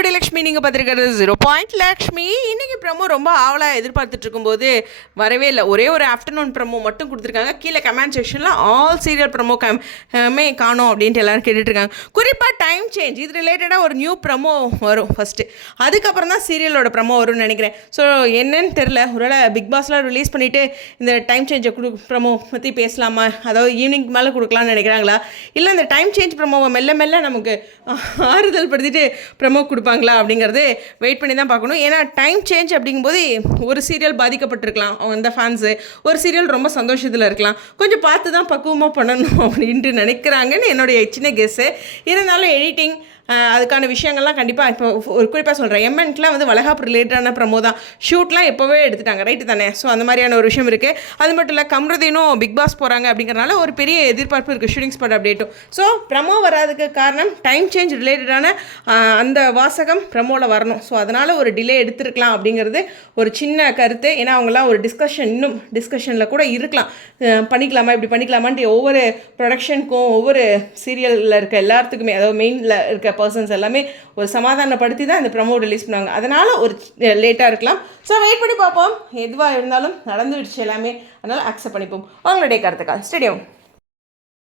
ஜோடி லக்ஷ்மி நீங்கள் பார்த்துருக்கிறது zero point Lakshmi இன்றைக்கி ப்ரமோ ரொம்ப ஆவலாக எதிர்பார்த்துட்டு இருக்கும்போது வரவே இல்லை. ஒரே ஒரு ஆஃப்டர்நூன் ப்ரமோ மட்டும் கொடுத்துருக்காங்க. கீழே கமெண்ட் செக்ஷனில் ஆல் சீரியல் ப்ரமோ மே காணோம் அப்படின்ட்டு எல்லோரும் கேட்டுட்ருக்காங்க. குறிப்பாக டைம் சேஞ்ச் இது ரிலேட்டடாக ஒரு நியூ ப்ரமோ வரும் ஃபஸ்ட்டு அதுக்கப்புறம் தான் சீரியலோட ப்ரமோ வரும்னு நினைக்கிறேன். ஸோ என்னன்னு தெரில ஒருவேளை பிக் பாஸ்லாம் ரிலீஸ் பண்ணிவிட்டு இந்த டைம் சேஞ்சை கொடு ப்ரமோ பற்றி பேசலாமா? அதாவது ஈவினிங் மேலே கொடுக்கலாம்னு நினைக்கிறாங்களா? இல்லை இந்த டைம் சேஞ்ச் ப்ரமோவை மெல்ல மெல்ல நமக்கு ஆறுதல் படுத்திட்டு ப்ரமோ கொடுப்பாங்களா அப்படிங்கிறது வெயிட் பண்ணி தான் பார்க்கணும். ஏன்னா டைம் சேஞ்ச் அப்படிங்கும்போது ஒரு சீரியல் பாதிக்கப்பட்டிருக்கலாம். அவங்க அந்த ஃபேன்ஸு ஒரு சீரியல் ரொம்ப சந்தோஷத்தில் இருக்கலாம். கொஞ்சம் பார்த்து தான் பக்குவமாக பண்ணணும் அப்படின்ட்டு நினைக்கிறாங்கன்னு என்னுடைய சின்ன கெஸ்ஸு இருந்தாலும் எடிட்டிங் அதுக்கான விஷயங்கள்லாம் கண்டிப்பாக இப்போ ஒரு குறிப்பாக சொல்கிறேன் எம்என்ட்லாம் வந்து வளகாப்பு ரிலேட்டடான ப்ரமோ தான். ஷூட்லாம் எப்போவே எடுத்துட்டாங்க. ரைட்டு தானே? ஸோ அந்த மாதிரியான ஒரு விஷயம் இருக்குது அது மட்டும் இல்லை கம்ருதீனும் பிக் பாஸ் போகிறாங்க அப்படிங்கிறனால ஒரு பெரிய எதிர்பார்ப்பு இருக்குது ஷூட்டிங் ஸ்பாட் அப்டேட்டும் ஸோ ப்ரமோ வராதுக்கு காரணம் டைம் சேஞ்ச் ரிலேட்டடான அந்த வாசகம் ப்ரமோவில் வரணும். ஸோ அதனால் ஒரு டிலே எடுத்திருக்கலாம் அப்படிங்கிறது ஒரு சின்ன கருத்து. ஏன்னா அவங்களாம் ஒரு டிஸ்கஷன் இன்னும் டிஸ்கஷனில் கூட இருக்கலாம். பண்ணிக்கலாமா இப்படி பண்ணிக்கலாமான்ட்டு ஒவ்வொரு ப்ரொடக்ஷனுக்கும் ஒவ்வொரு சீரியலில் இருக்க எல்லாத்துக்குமே அதாவது மெயினில் இருக்க பர்சன்ஸ் எல்லாமே ஒரு சமாதானப்படுத்தி தான் இந்த ப்ரமோ ரிலீஸ் பண்ணுவாங்க. அதனால் ஒரு லேட்டாக இருக்கலாம். ஸோ வெயிட் பண்ணி பார்ப்போம். எதுவாக இருந்தாலும் நடந்துடுச்சு எல்லாமே. அதனால் அக்செப்ட் பண்ணிப்போம். அவங்களுடைய கருத்துக்கள். ஸ்டேடியம்